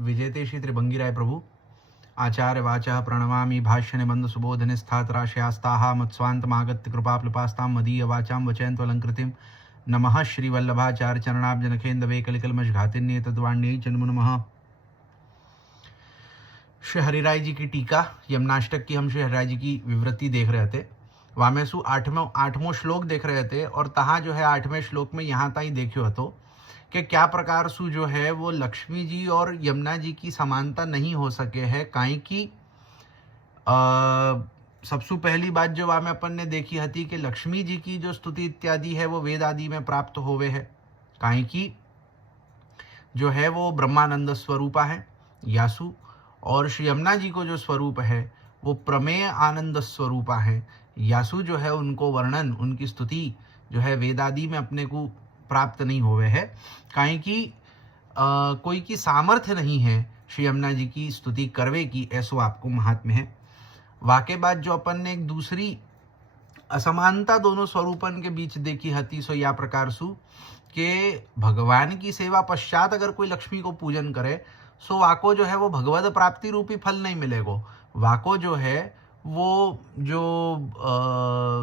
विजेते श्री त्रिभंगिराय प्रभु आचार्य वाचः प्रणमामि भाष्य निबंध सुबोध निस्थातराशयास्ताः मत्स्वान्तमागत्य कृपाप्लुपास्तां मदीय वाचां वचयन्त्वलङ्कृतिं नमः श्रीवल्लभाचार्य चरणाब्जनखेन्दवे कलिकलमशघातिन्ये तद्वाण्यै च नमः। श्री हरिराय जी की टीका यमनाष्टक की हम श्री हरिराय जी की विवृत्ति देख रहे थे। वामेसु आठवां श्लोक देख रहे थे और तहाँ जो है 8वें श्लोक में यहाँ ताई देखियो हतो कि क्या प्रकार सु जो है वो लक्ष्मी जी और यमुना जी की समानता नहीं हो सके है। काई की सबसे पहली बात जो वामे अपन ने देखी हती कि लक्ष्मी जी की जो स्तुति इत्यादि है वो वेद आदि में प्राप्त होवे है। काई की जो है वो ब्रह्मानंद स्वरूपा है यासु, और श्री यमुना जी को जो स्वरूप है वो प्रमेय आनंद स्वरूपा है। यासु जो है उनको वर्णन, उनकी स्तुति जो है वेदादि में अपने को प्राप्त नहीं होवे है। काहे कि कोई की सामर्थ्य नहीं है श्री यमुना जी की स्तुति करवे की, ऐसो आपको महात्म्य है। वाके बाद जो अपन ने एक दूसरी असमानता दोनों स्वरूपन के बीच देखी हती सो या प्रकार सु के भगवान की सेवा पश्चात अगर कोई लक्ष्मी को पूजन करे सो वाको जो है वो भगवत प्राप्ति रूपी फल नहीं मिलेगो। वाको जो है वो जो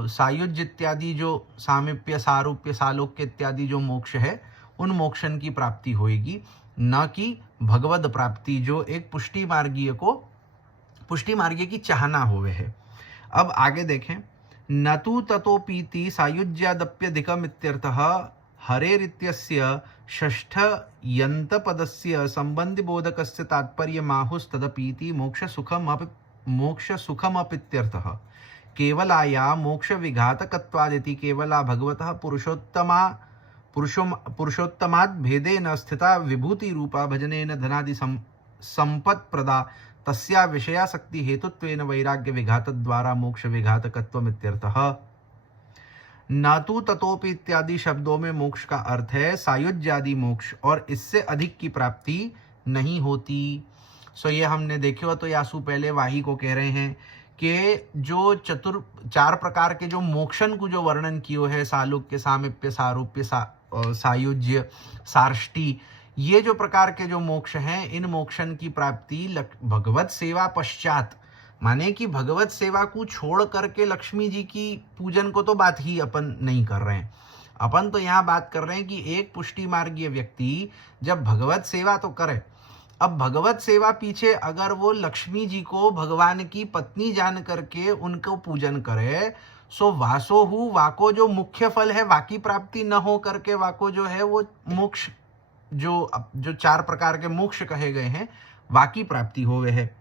सायुज्य इत्यादि जो सामिप्य सारूप्य सालोक्य इत्यादि जो मोक्ष है उन मोक्षन की प्राप्ति होएगी, न कि भगवत प्राप्ति जो एक पुष्टि मार्गीय की चाहना होवे है। अब आगे देखें, न तु ततोपीति सायुज्यादप्यधिकम इत्यर्थः हरेरित्यस्य षष्ठ यंतपदस्य संबंधिबोधकस्य तात्पर्यमाहुस्तदपीति मोक्षसुखमपित्यर्थः। केवलाया मोक्षविघातकत्वादिति केवला भगवतः पुरुषोत्तमाद् भेदेन स्थिता विभूतिरूपा भजनेन धनादि संपत्प्रदा तस्या विषयासक्ति हेतुत्वेन वैराग्य विघातद्वारा मोक्ष विघातकत्वमित्यर्थः। न तु ततोपि इत्यादि शब्दों में मोक्ष का अर्थ है सायुज्यादि मोक्ष, और इससे अधिक की प्राप्ति नहीं होती। सो ये हमने देखो तो यासु पहले वाही को कह रहे हैं कि जो चार प्रकार के जो मोक्षन को जो वर्णन कियो है, सालोक्य सामिप्य सारूप्य सायुज्य सार्ष्टि, ये जो प्रकार के जो मोक्ष हैं इन मोक्षन की प्राप्ति भगवत सेवा पश्चात, माने कि भगवत सेवा को छोड़ करके लक्ष्मी जी की पूजन को तो बात ही अपन नहीं कर रहे हैं। अपन तो यहाँ बात कर रहे हैं कि एक पुष्टि मार्गीय व्यक्ति जब भगवत सेवा तो करे, अब भगवत सेवा पीछे अगर वो लक्ष्मी जी को भगवान की पत्नी जान करके उनको पूजन करे सो वासोहु वाको जो मुख्य फल है वाकी प्राप्ति न हो करके वाको जो है वो मोक्ष जो चार प्रकार के मोक्ष कहे गए हैं वाकी प्राप्ति होवे है।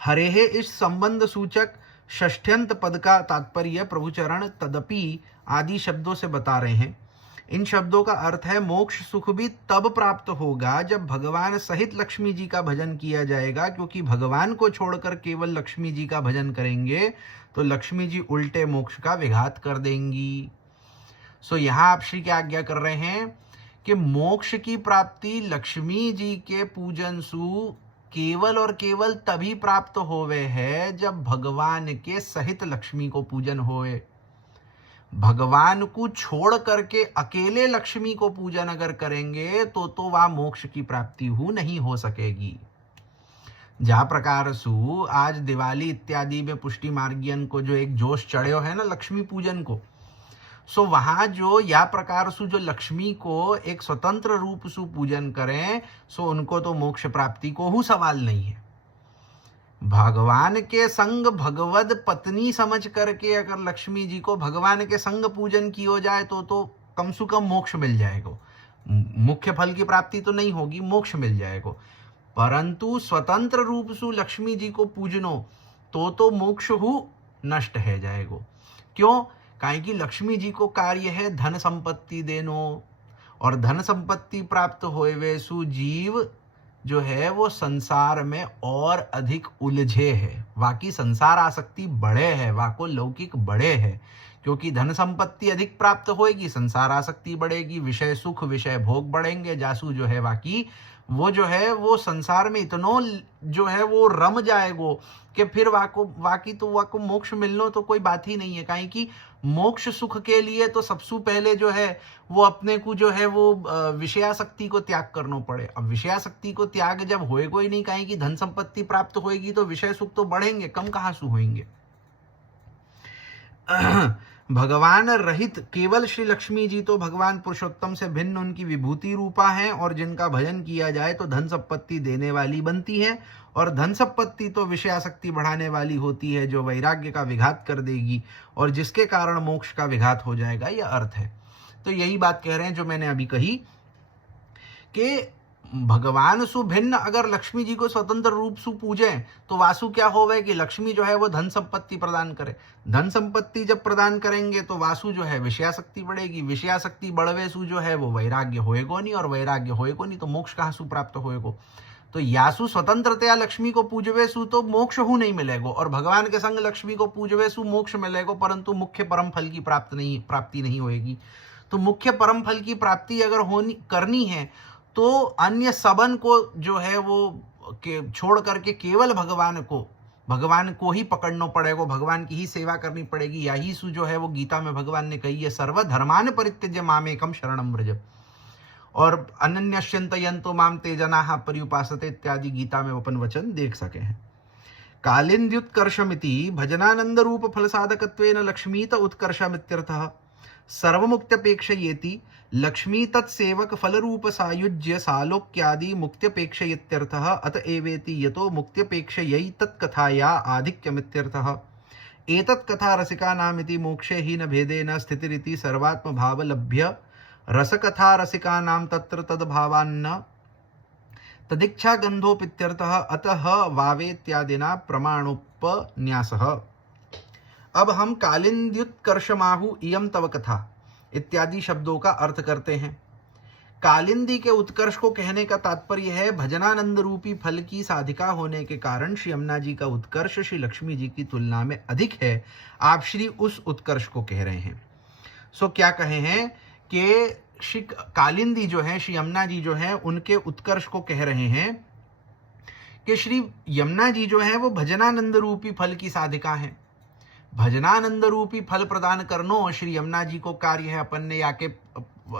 हरेहे इस संबंध सूचक षष्ठ्यंत पद का तात्पर्य प्रभुचरण तदपि आदि शब्दों से बता रहे हैं। इन शब्दों का अर्थ है मोक्ष सुख भी तब प्राप्त होगा जब भगवान सहित लक्ष्मी जी का भजन किया जाएगा, क्योंकि भगवान को छोड़कर केवल लक्ष्मी जी का भजन करेंगे तो लक्ष्मी जी उल्टे मोक्ष का विघात कर देंगी। सो यहाँ आप श्री क्या आज्ञा कर रहे हैं कि मोक्ष की प्राप्ति लक्ष्मी जी के पूजन सु केवल और केवल तभी प्राप्त होवे है जब भगवान के सहित लक्ष्मी को पूजन होए। भगवान को छोड़ करके अकेले लक्ष्मी को पूजन अगर करेंगे तो वह मोक्ष की प्राप्ति नहीं हो सकेगी। जा प्रकार सु आज दिवाली इत्यादि में पुष्टि मार्गियन को जो एक जोश चढ़ो है ना लक्ष्मी पूजन को, सो वहाँ जो या प्रकार सु जो लक्ष्मी को एक स्वतंत्र रूप सु पूजन करें सो उनको तो मोक्ष प्राप्ति को ही सवाल नहीं है। भगवान के संग भगवत पत्नी समझ करके अगर लक्ष्मी जी को भगवान के संग पूजन की हो जाए तो कम से कम मोक्ष मिल जाएगा। मुख्य फल की प्राप्ति तो नहीं होगी, मोक्ष मिल जाएगा। परंतु स्वतंत्र रूप से लक्ष्मी जी को पूजनो तो मोक्ष हु नष्ट है जाएगा। क्यों? काहे कि लक्ष्मी जी को कार्य है धन संपत्ति देनो, और धन संपत्ति प्राप्त होए वे सु जीव जो है वो संसार में और अधिक उलझे है, वाकी संसार आसक्ति बढ़े है, वाको लौकिक बढ़े है। क्योंकि धन संपत्ति अधिक प्राप्त होएगी, संसार आसक्ति बढ़ेगी, विषय सुख विषय भोग बढ़ेंगे, जासू जो है वाकी वो जो है वो संसार में इतनो जो है वो रम जाएगो कि फिर वाको मोक्ष मिलनो तो कोई बात ही नहीं है। काहे कि मोक्ष सुख के लिए तो सबसे पहले जो है वो अपने को जो है वो विषयासक्ति को त्याग करना पड़े। अब विषयासक्ति को त्याग जब होएगा ही नहीं, काहे कि धन संपत्ति प्राप्त होएगी तो विषय सुख तो बढ़ेंगे, कम कहाँ से होएंगे। भगवान रहित केवल श्री लक्ष्मी जी तो भगवान पुरुषोत्तम से भिन्न उनकी विभूति रूपा हैं, और जिनका भजन किया जाए तो धन संपत्ति देने वाली बनती है, और धन संपत्ति तो विषयासक्ति बढ़ाने वाली होती है जो वैराग्य का विघात कर देगी और जिसके कारण मोक्ष का विघात हो जाएगा, यह अर्थ है। तो यही बात कह रहे हैं जो मैंने अभी कही कि भगवान सु भिन्न अगर लक्ष्मी जी को स्वतंत्र रूप से पूजे तो वासु क्या होवे कि लक्ष्मी जो है वो धन संपत्ति प्रदान करे। धन संपत्ति जब प्रदान करेंगे तो वासु जो है विषयासक्ति बढ़ेगी, विषयासक्ति बढ़वे सु जो है वो वैराग्य होएगो नहीं, और वैराग्य होएगो नहीं तो मोक्ष कहाँ सु प्राप्त होएगो। तो यासु स्वतंत्रतया लक्ष्मी को पूजवे सु तो मोक्ष हु नहीं मिलेगो, और भगवान के संग लक्ष्मी को पूजवे सु मोक्ष मिलेगो, परंतु मुख्य परम फल की प्राप्ति नहीं होएगी। तो मुख्य परम फल की प्राप्ति अगर करनी है तो अन्य सबन को जो है वो छोड़ करके केवल भगवान को ही पकड़ना पड़ेगा, भगवान की ही सेवा करनी पड़ेगी। यही सु जो है वो गीता में भगवान ने कही है, सर्वधर्मान परित्यज्य मामेकम शरणम व्रज, और अनन्यश्चिन्तयन्तो माम ते जनाः पर्युपासते इत्यादि गीता में अपन वचन देख सके हैं। कालिन्द्युत्कर्षमिति भजनानंद रूप फल साधकत्वेन लक्ष्मीत उत्कर्षमित्यर्थः। सर्वमुक्त्यपेक्षयेति लक्ष्मी तत्सेवक फल रूप सायुज्य सालोक्यादि मुक्त्यपेक्षयेत्यर्थः। अत एवेति यतो मुक्त्यपेक्षयै तत्कथाया आधिक्यमित्यर्थः। एतत् कथा रसिकानामिति मोक्षे हि न भेदेन स्थितिरिति सर्वात्मभाव लभ्य। रसकथा रसिकानां तत्र तद्भावान्न तदिच्छा गंधोपित्यर्थः। अतः वावेत्यादिना प्रमाणोपन्यासः। अब हम कालिंद्युत्कर्षमाहु इयं तव कथा इत्यादि शब्दों का अर्थ करते हैं। कालिंदी के उत्कर्ष को कहने का तात्पर्य है भजनानंद रूपी फल की साधिका होने के कारण श्री यमुना जी का उत्कर्ष श्री लक्ष्मी जी की तुलना में अधिक है। आप श्री उस उत्कर्ष को कह रहे हैं। सो क्या कहे हैं कि श्री कालिंदी जो है, श्री यमुना जी जो है, उनके उत्कर्ष को कह रहे हैं कि श्री यमुना जी जो है वो भजनानंद रूपी फल की साधिका है। भजनानंद रूपी फल प्रदान करनो श्री यमुना जी को कार्य है। अपन ने याके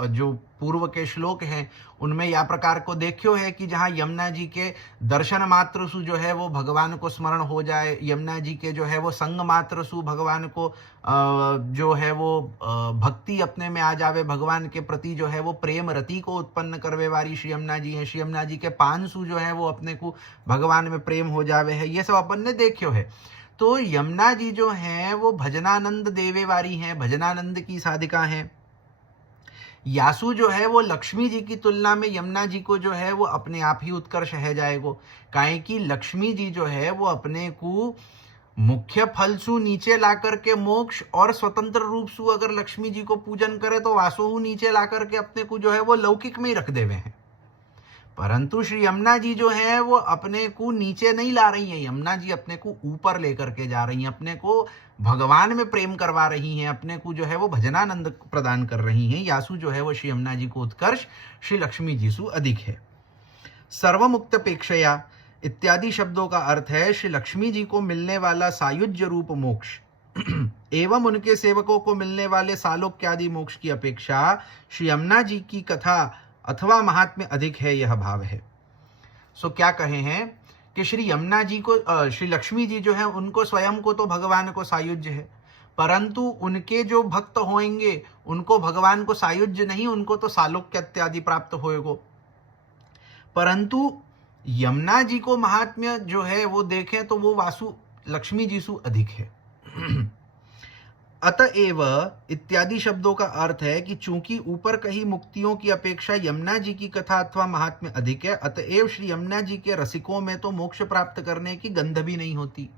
जो पूर्व के श्लोक हैं उनमें या प्रकार को देखियो है कि जहाँ यमुना जी के दर्शन मात्र सु जो है वो भगवान को स्मरण हो जाए, यमुना जी के जो है वो संग मात्र सु भगवान को जो है वो भक्ति अपने में आ जावे, भगवान के प्रति जो है वो प्रेम रति को उत्पन्न करवे वाली श्री यमुना जी है। श्री यमुना जी के पान सु जो है वो अपने को भगवान में प्रेम हो जावे है। ये सब अपन ने देखियो है। तो यमुना जी जो हैं वो भजनानंद देवे वाली हैं, भजनानंद की साधिका हैं। यासु जो है वो लक्ष्मी जी की तुलना में यमुना जी को जो है वो अपने आप ही उत्कर्ष है जाएगो। काहे कि लक्ष्मी जी जो है वो अपने को मुख्य फल सु नीचे ला करके मोक्ष और स्वतंत्र रूप सु अगर लक्ष्मी जी को पूजन करे तो वासु नीचे ला करके अपने को जो है वो लौकिक में ही रख देवे हैं। परंतु श्री यमुना जी जो है वो अपने को नीचे नहीं ला रही है, यमुना जी अपने को ऊपर लेकर के जा रही हैं, अपने को भगवान में प्रेम करवा रही हैं, अपने को जो है वो भजनानंद प्रदान कर रही हैं। यासु जो है वो श्री यमुना जी को उत्कर्ष श्री लक्ष्मी जी सु अधिक है। सर्वमुक्तपेक्षया इत्यादि शब्दों का अर्थ है श्री लक्ष्मी जी को मिलने वाला सायुज्य रूप मोक्ष एवं उनके सेवकों को मिलने वाले सालोक्यादि मोक्ष की अपेक्षा श्री यमुना जी की कथा अथवा महात्म्य अधिक है, यह भाव है। सो क्या कहे हैं कि श्री यमुना जी को श्री लक्ष्मी जी जो है उनको स्वयं को तो भगवान को सायुज्य है, परंतु उनके जो भक्त होंगे उनको भगवान को सायुज्य नहीं, उनको तो सालोक्य इत्यादि प्राप्त होएगो। परंतु यमुना जी को महात्म्य जो है वो देखें तो वो वासु लक्ष्मी जी सु अधिक है। अतएव इत्यादि शब्दों का अर्थ है कि चूंकि ऊपर कही मुक्तियों की अपेक्षा यमुना जी की कथा अथवा महात्म्य अधिक है, अतएव श्री यमुना जी के रसिकों में तो मोक्ष प्राप्त करने की गंध भी नहीं होती।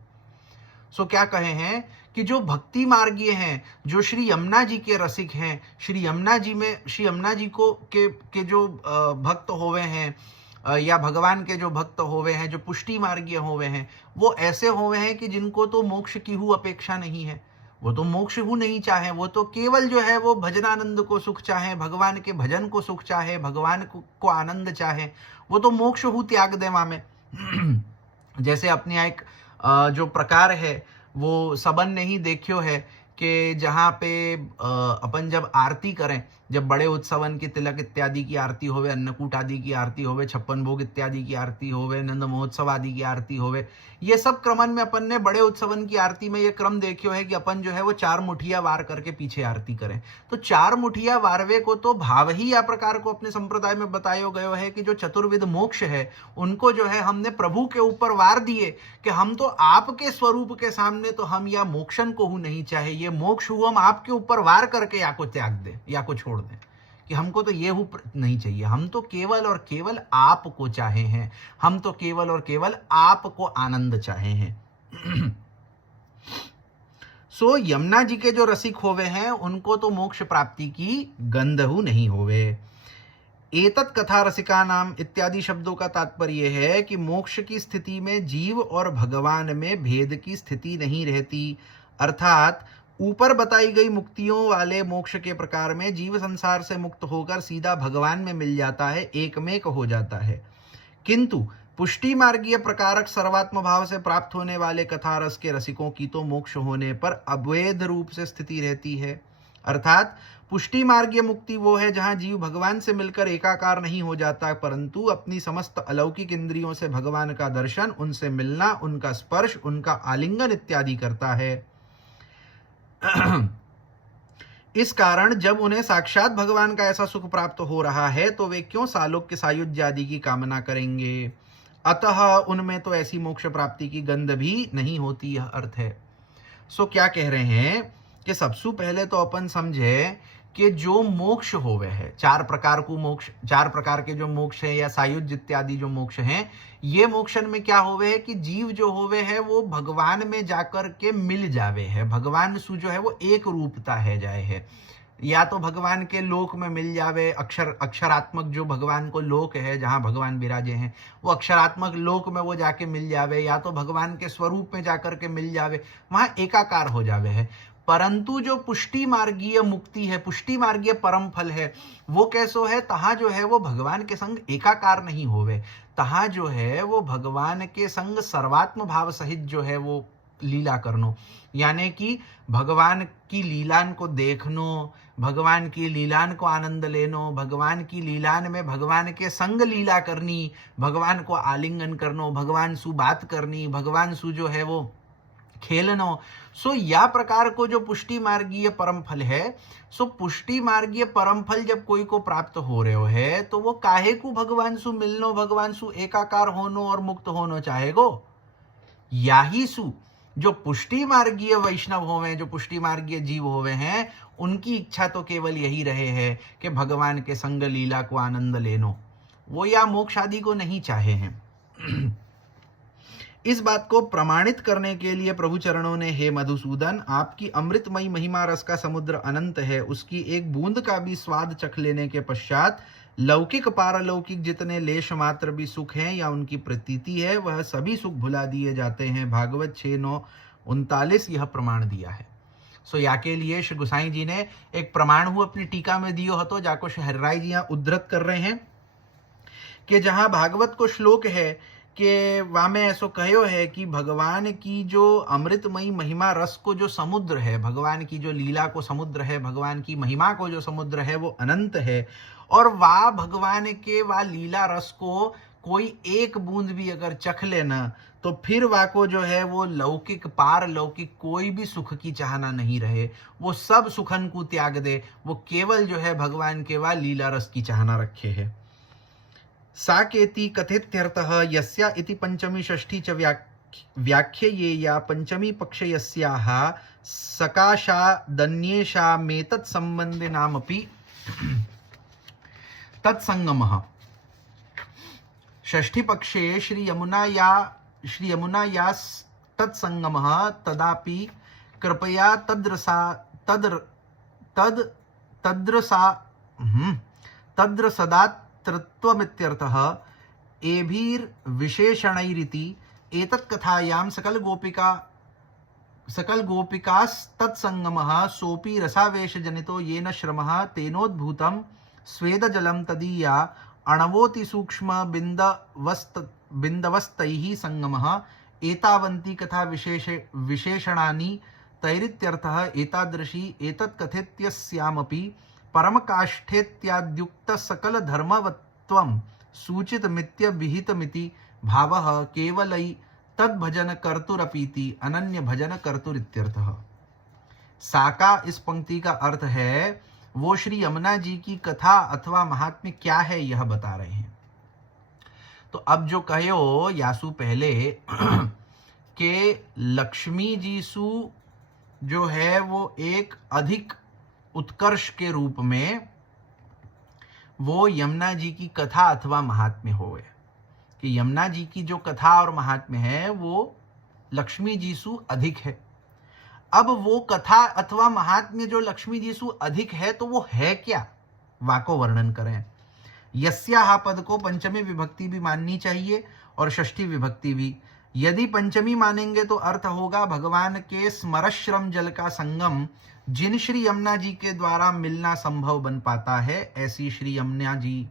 सो क्या कहे हैं कि जो भक्ति मार्गीय हैं, जो श्री यमुना जी के रसिक हैं, श्री यमुना जी को के जो भक्त होवे हैं या भगवान के जो भक्त होवे हैं, जो पुष्टि मार्गीय होवे हैं, वो ऐसे होवे हैं कि जिनको तो मोक्ष की हु अपेक्षा नहीं है। वो तो मोक्ष हु नहीं चाहे, वो तो केवल जो है वो भजनानंद को सुख चाहे, भगवान के भजन को सुख चाहे, भगवान को आनंद चाहे, वो तो मोक्ष हु त्याग दे में। जैसे अपने एक जो प्रकार है वो सबन ने ही देखियो है कि जहाँ पे अपन जब आरती करें, जब बड़े उत्सवन की तिलक इत्यादि की आरती होवे, अन्नकूट आदि की आरती होवे, छप्पन भोग इत्यादि की आरती होवे, नंद महोत्सव आदि की आरती होवे, ये सब क्रमन में अपन ने बड़े उत्सवन की आरती में ये क्रम देखियो है कि अपन जो है वो 4 मुठिया वार करके पीछे आरती करें। तो 4 मुठिया वारवे को तो भाव ही या प्रकार को अपने संप्रदाय में बतायो गयो है कि जो चतुर्विध मोक्ष है उनको जो है हमने प्रभु के ऊपर वार दिए कि हम तो आपके स्वरूप के सामने तो हम या मोक्षन को हूं नहीं चाहे, ये मोक्ष हु हम आपके ऊपर वार करके या को त्याग दे या को छोड़ दें, कि हमको तो ये नहीं चाहिए, हम तो केवल और केवल आपको चाहे हैं, हम तो केवल और केवल आपको आनंद चाहे हैं। सो यमुना जी के जो रसिक होवे हैं उनको तो मोक्ष प्राप्ति की गंधहु नहीं होवे। एतत् कथा रसिका नाम इत्यादि शब्दों का तात्पर्य है कि मोक्ष की स्थिति में जीव और भगवान में भेद की स्थिति नहीं रहती, अर्थात ऊपर बताई गई मुक्तियों वाले मोक्ष के प्रकार में जीव संसार से मुक्त होकर सीधा भगवान में मिल जाता है, एकमेक हो जाता है। किंतु पुष्टि मार्गीय प्रकारक सर्वात्म भाव से प्राप्त होने वाले कथा रस के रसिकों की तो मोक्ष होने पर अवैध रूप से स्थिति रहती है, अर्थात पुष्टि मार्गीय मुक्ति वो है जहां जीव भगवान से मिलकर एकाकार नहीं हो जाता, परंतु अपनी समस्त अलौकिक इंद्रियों से भगवान का दर्शन, उनसे मिलना, उनका स्पर्श, उनका आलिंगन इत्यादि करता है। इस कारण जब उन्हें साक्षात भगवान का ऐसा सुख प्राप्त हो रहा है तो वे क्यों सालोक्य सायुज्य आदि की कामना करेंगे। अतः उनमें तो ऐसी मोक्ष प्राप्ति की गंध भी नहीं होती, यह अर्थ है। सो क्या कह रहे हैं कि सबसे पहले तो अपन समझे कि जो मोक्ष होवे है, 4 प्रकार को मोक्ष, 4 प्रकार के जो मोक्ष है या सायुज्य इत्यादि जो मोक्ष हैं, ये मोक्षन में क्या होवे है कि जीव जो होवे है वो भगवान में जाकर के मिल जावे है, भगवान सु जो है वो एक रूपता है जाए है, या तो भगवान के लोक में मिल जावे, अक्षरात्मक जो भगवान को लोक है जहाँ भगवान विराजे हैं वो अक्षरात्मक लोक में वो जाके मिल जावे, या तो भगवान के स्वरूप में जाकर के मिल जावे, वहाँ एकाकार हो जावे है। परंतु जो पुष्टि मार्गीय मुक्ति है, पुष्टि मार्गीय परम फल है, वो कैसो है, तहाँ जो है वो भगवान के संग एकाकार नहीं होवे, तहाँ जो है वो भगवान के संग सर्वात्म भाव सहित जो है वो लीला करनो, यानी कि भगवान की लीलान को देखनो, भगवान की लीलान को आनंद लेनो, भगवान की लीलान में भगवान के संग लीला करनी, भगवान को आलिंगन करनो, भगवान सु बात करनी, भगवान सु जो है वो खेलनो। सो या प्रकार को जो पुष्टि मार्गीय परम फल है, सो पुष्टि मार्गीय परम फल जब कोई को प्राप्त हो रहे हो है तो वो काहे को भगवान सु मिलनो, भगवान सु एकाकार होनो और मुक्त होनो चाहेगो। या ही सु जो पुष्टि मार्गीय वैष्णव होवे, जो पुष्टि मार्गीय जीव होवे हैं, उनकी इच्छा तो केवल यही रहे है कि भगवान के संग लीला को आनंद लेनो, वो या मोक्ष आदि को नहीं चाहे हैं। इस बात को प्रमाणित करने के लिए प्रभु चरणों ने, हे मधुसूदन, आपकी अमृतमयी महिमा रस का समुद्र अनंत है, उसकी एक बूंद का भी स्वाद चख लेने के पश्चात लौकिक पारलौकिक जितने लेश मात्र भी सुख हैं या उनकी प्रतीति है वह सभी सुख भुला दिए जाते हैं। भागवत 6:9-39 यह प्रमाण दिया है। सो या के लिए श्री गोसाई जी ने एक प्रमाण हु अपनी टीका में दियो हतो, जाको श्री हरिराय जी यहाँ उद्धृत कर रहे हैं कि जहाँ भागवत को श्लोक है कि वामे ऐसो कहो है कि भगवान की जो अमृतमयी महिमा रस को जो समुद्र है, भगवान की जो लीला को समुद्र है, भगवान की महिमा को जो समुद्र है वो अनंत है, और वाह भगवान के वाह लीला रस को कोई एक बूंद भी अगर चख लेना तो फिर वाको जो है वो लौकिक पारलौकिक कोई भी सुख की चाहना नहीं रहे, वो सब सुखन को त्याग दे, वो केवल जो है भगवान के वाह लीला रस की चाहना रखे है। साकेति कथित्यर्थः यस्या इति पंचमी षष्ठी च व्याख्येया पंचमी पक्ष यस्याः सकाशादन्येषामेतत् संबन्धिनामपि तत्संगमः। षष्ठी पक्षे श्री यमुनाया तत्संगमः तदापि कृपया तद्रसदात्रत्वमित्यर्थः। एभिर्विशेषणैरिति एतत् कथायां सकल गोपिका सकल गोपिकास्तत्संगमः सोपि रसावेश जनितो येन श्रमः तेनोद्भूतं स्वेदजलं तदीया अणवोति सूक्ष्म बिन्दवस्तैः संगमः एतावन्ति कथा विशेषणानि तैरित्यर्थः एतादृशी एतत्कथित्यस्यामपि परमकाष्ठेत्याद्युक्त सकल धर्मवत्वं सूचितमित्य विहितमिति भावः केवलै तद्भजन कर्तुरपीति अनन्य भजन कर्तुरित्यर्थः। साका इस पंक्ति का अर्थ है वो श्री यमुना जी की कथा अथवा महात्म्य क्या है यह बता रहे हैं। तो अब जो कहो यासु पहले के लक्ष्मी जी सु जो है वो एक अधिक उत्कर्ष के रूप में वो यमुना जी की कथा अथवा महात्म्य होवे, कि यमुना जी की जो कथा और महात्म्य है वो लक्ष्मी जी सु अधिक है। अब वो कथा अथवा महात्म्य जो लक्ष्मी जी सु अधिक है तो वो है क्या, वाको वर्णन करें। यस्याहा पद को पंचमी विभक्ति भी माननी चाहिए और षष्ठी विभक्ति भी। यदि पंचमी मानेंगे तो अर्थ होगा भगवान के स्मरश्रम जल का संगम जिन श्री यमुना जी के द्वारा मिलना संभव बन पाता है, ऐसी श्री यमुना जी।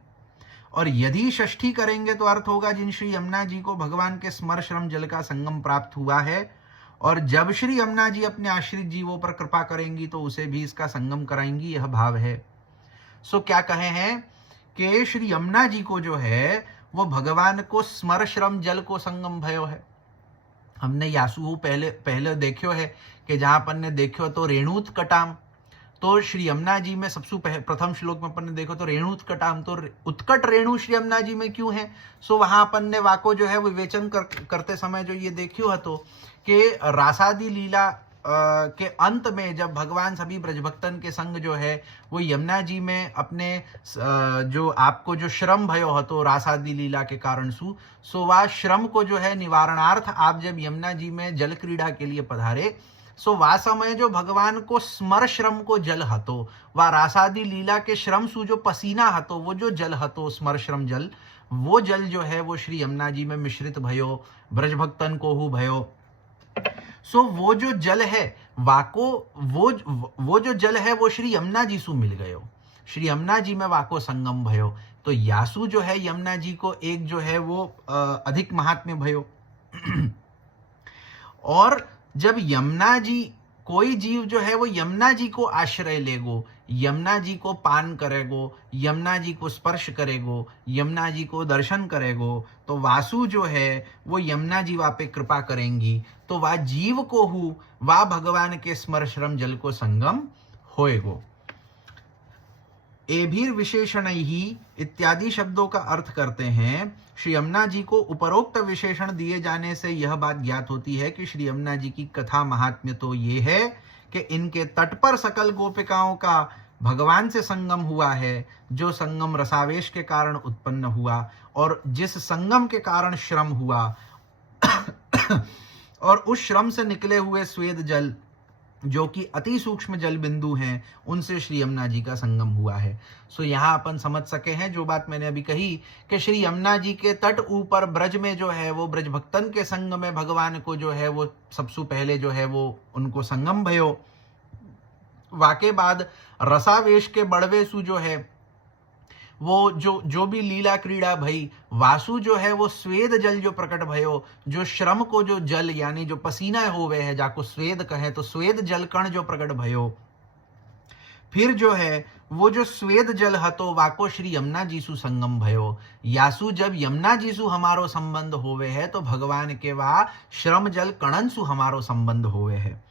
और यदि षष्ठी करेंगे तो अर्थ होगा जिन श्री यमुना जी को भगवान के स्मरश्रम जल का संगम प्राप्त हुआ है, और जब श्री यमुना जी अपने आश्रित जीवों पर कृपा करेंगी तो उसे भी इसका संगम कराएंगी, यह भाव है। सो क्या कहे हैं कि श्री यमुना जी को जो है वो भगवान को स्मरश्रम जल को संगम भयो है। हमने यासु पहले देखो है कि जहां अपन ने देखो तो रेणुत कटाम, तो श्री यमुना जी में सबसे प्रथम श्लोक में अपन ने देखो तो रेणुत कटाम, तो उत्कट रेणु श्री यमुना जी में क्यों है। सो वहां अपन ने वाको जो है वो विवेचन करते समय जो ये देखियो है तो कि रासादी लीला के अंत में जब भगवान सभी ब्रजभक्तन के संग जो है वो यमुना जी में अपने जो आपको जो श्रम भयो हो तो रासादी लीला के कारण सो वह श्रम को जो है निवारणार्थ आप जब यमुना जी में जल क्रीड़ा के लिए पधारे, सो वह समय जो भगवान को स्मर श्रम को जल हतो, वह रासादी लीला के श्रम सु जो पसीना हतो वो जो जल हतो स्मर श्रम जल, वो जल जो है वो श्री यमुना जी में मिश्रित भयो, ब्रजभक्तन को हु भयो। सो वो जो जल है वाको वो जो जल है वो श्री यमुना जी सु मिल गयो, श्री यमुना जी में वाको संगम भयो। तो यासु जो है यमुना जी को एक जो है वो अधिक महात्म्य भयो। और जब यमुना जी कोई जीव जो है वो यमुना जी को आश्रय लेगो, यमुना जी को पान करेगो, यमुना जी को स्पर्श करेगो, यमुना जी को दर्शन करेगो, तो वासु जो है वो यमुना जी वा पे कृपा करेंगी, तो वह जीव को हु वह भगवान के स्मर श्रम जल को संगम होएगो। एभीर विशेषण ही इत्यादि शब्दों का अर्थ करते हैं। श्री यमुना जी को उपरोक्त विशेषण दिए जाने से यह बात ज्ञात होती है कि श्री यमुना जी की कथा महात्म्य तो ये है कि इनके तट पर सकल गोपिकाओं का भगवान से संगम हुआ है, जो संगम रसावेश के कारण उत्पन्न हुआ और जिस संगम के कारण श्रम हुआ और उस श्रम से निकले हुए स्वेद जल जो कि अति सूक्ष्म जल बिंदु हैं, उनसे श्री यमुना जी का संगम हुआ है। सो यहाँ अपन समझ सके हैं जो बात मैंने अभी कही कि श्री यमुना जी के तट ऊपर ब्रज में जो है वो ब्रज भक्तन के संग में भगवान को जो है वो सबसे पहले जो है वो उनको संगम भयो। वाके बाद रसावेश के बड़वे सु जो है वो जो भी लीला क्रीड़ा भई, वासु जो है वो स्वेद जल जो प्रकट भयो, जो श्रम को जो जल यानी जो पसीना होवे है जाको स्वेद कहे तो स्वेद जल कण जो प्रकट भयो। फिर जो है वो जो स्वेद जल हतो वाको श्री यमुना जीसु संगम भयो। यासु जब यमुना जीसु हमारो संबंध होवे है तो भगवान के वा श्रम जल कणन सु हमारो संबंध होवे है।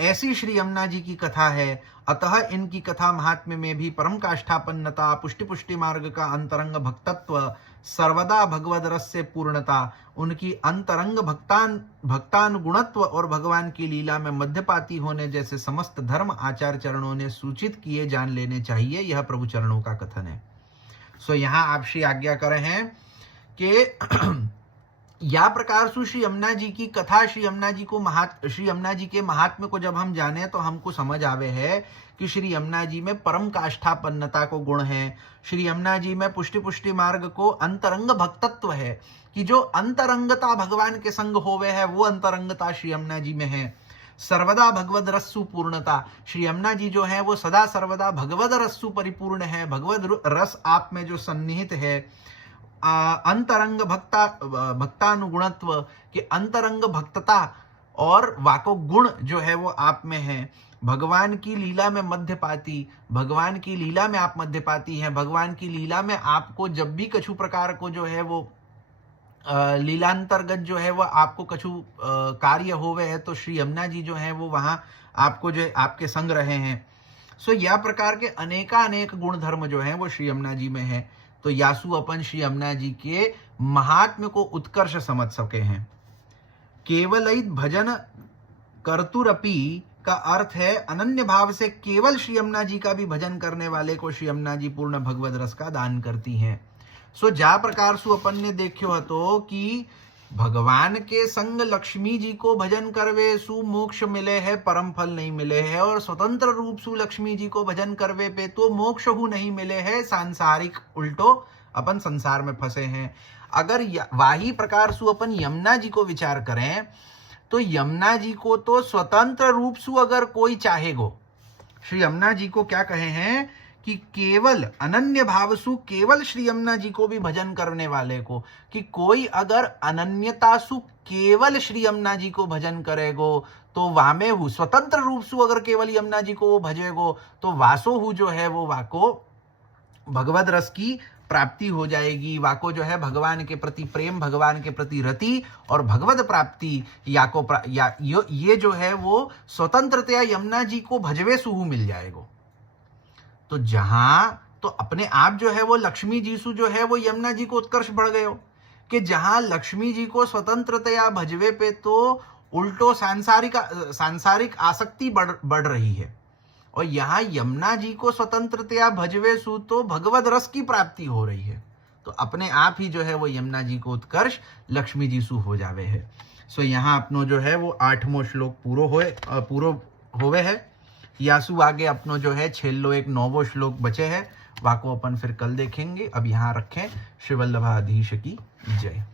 ऐसी श्री यमुना जी की कथा है। अतः इनकी कथा महात्म्य में भी परम काष्ठापन्नता, पुष्टि पुष्टि मार्ग का अंतरंग भक्तत्व, सर्वदा भगवद रस से पूर्णता, उनकी अंतरंग भक्तानुगुणत्व और भगवान की लीला में मध्यपाती होने जैसे समस्त धर्म आचार चरणों ने सूचित किए जान लेने चाहिए। यह प्रभु चरणों का कथन है। सो यहाँ आप श्री आज्ञा कर रहे हैं कि या प्रकार से श्री यमुना जी की कथा, श्री यमुना जी के महात्म्य को जब हम जाने तो हमको समझ आवे है कि श्री यमुना जी में परम काष्ठापन्नता को गुण है। श्री यमुना जी में पुष्टि पुष्टि मार्ग को अंतरंग भक्तत्व है, कि जो अंतरंगता भगवान के संग होवे है वो अंतरंगता श्री यमुना जी में है। सर्वदा भगवद रस्सु पूर्णता, श्री यमुना जी जो है वो सदा सर्वदा भगवद रस्सु परिपूर्ण है, भगवद रस आप में जो सन्निहित है। अंतरंग भक्तानुगुणत्व, कि अंतरंग भक्तता और वाको गुण जो है वो आप में है। भगवान की लीला में मध्यपाती, भगवान की लीला में आप मध्यपाती हैं। भगवान की लीला में आपको जब भी कछु प्रकार को जो है वो लीलांतर्गत जो है वो आपको कछु कार्य होवे है, तो श्री यमुना जी जो है वो वहां आपको जो आपके संग रहे हैं। सो यह प्रकार के अनेक गुण धर्म जो है वो श्री यमुना जी में है। तो यासु अपन श्री यमुना जी के महात्म्य को उत्कर्ष समझ सके हैं। केवलित भजन कर्तुरपि का अर्थ है अनन्य भाव से केवल श्री यमुना जी का भी भजन करने वाले को श्री यमुना जी पूर्ण भगवद रस का दान करती हैं। सो जा प्रकार सु अपन ने देखो हतो कि भगवान के संग लक्ष्मी जी को भजन करवे सु मोक्ष मिले है, परम फल नहीं मिले है, और स्वतंत्र रूप सु लक्ष्मी जी को भजन करवे पे तो मोक्ष हु नहीं मिले है, सांसारिक उल्टो अपन संसार में फंसे हैं। अगर वाही प्रकार सु अपन यमुना जी को विचार करें तो यमुना जी को तो स्वतंत्र रूप सु अगर कोई चाहेगो, श्री यमुना जी को क्या कहे हैं कि केवल अनन्य भाव सु केवल श्री यमुना जी को भी भजन करने वाले को, कि कोई अगर अनन्यता सु केवल श्री यमुना जी को भजन करेगो तो वामे हु स्वतंत्र रूप सु अगर केवल यमुना जी को वो भजेगो तो वासो हु जो है वो वाको भगवद रस की प्राप्ति हो जाएगी। वाको जो है भगवान के प्रति प्रेम, भगवान के प्रति रति और भगवद प्राप्ति ये जो है वो स्वतंत्रतया यमुना जी को भजवे सुहु मिल जाएगो। तो जहां तो अपने आप जो है वो लक्ष्मी जी सु जो है वो यमुना जी को उत्कर्ष बढ़ गए हो, कि जहां लक्ष्मी जी को स्वतंत्रतया भजवे पे तो उल्टो सांसारिक आसक्ति बढ़ रही है, और यहाँ यमुना जी को स्वतंत्रतया भजवे सु तो भगवद रस की प्राप्ति हो रही है। तो अपने आप ही जो है वो यमुना जी को उत्कर्ष लक्ष्मी जी सु हो जावे है। सो यहाँ अपनो जो है वो 8वां श्लोक पूरो होवे है। यासु आगे अपनो जो है छेल्लो एक 9वां श्लोक बचे है, वाको अपन फिर कल देखेंगे। अब यहाँ रखें। श्री वल्लभाधीश की जय।